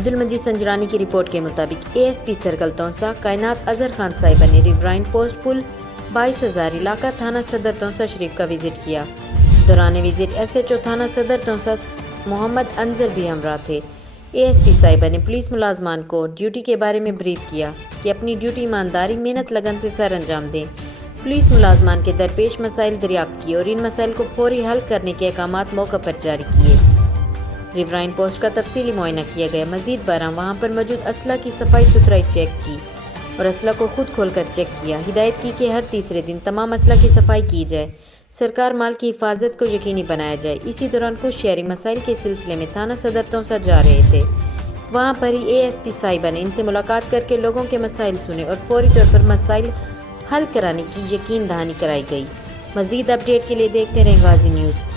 عبد المجید سنجرانی کی رپورٹ کے مطابق ASP سرکل تونسا کائنات اظہر خان صاحبہ نے ریورائن پوسٹ پل 22,000 علاقہ تھانہ صدر تونسا شریف کا وزٹ کیا۔ دوران وزٹ SHO تھانہ صدر تونسا محمد انظر بھی ہمراہ تھے۔ ASP صاحبہ نے پولیس ملازمان کو ڈیوٹی کے بارے میں بریف کیا کہ اپنی ڈیوٹی ایمانداری محنت لگن سے سر انجام دیں۔ پولیس ملازمان کے درپیش مسائل دریافت کیے اور ان مسائل کو فوری حل کرنے کے احکامات موقع پر جاری کیے۔ ریورائن پوسٹ کا تفصیلی معائنہ کیا گیا۔ مزید برآں وہاں پر موجود اسلحہ کی صفائی ستھرائی چیک کی اور اسلحہ کو خود کھول کر چیک کیا۔ ہدایت کی کہ ہر تیسرے دن تمام اسلحہ کی صفائی کی جائے، سرکار مال کی حفاظت کو یقینی بنایا جائے۔ اسی دوران کچھ شہری مسائل کے سلسلے میں تھانہ صدر تونسا جا رہے تھے، وہاں پر ہی ASP صاحبہ نے ان سے ملاقات کر کے لوگوں کے مسائل سنے اور فوری طور پر مسائل حل کرانے کی یقین دہانی کرائی گئی۔ مزید اپڈیٹ کے لیے دیکھتے رہیں غازی نیوز۔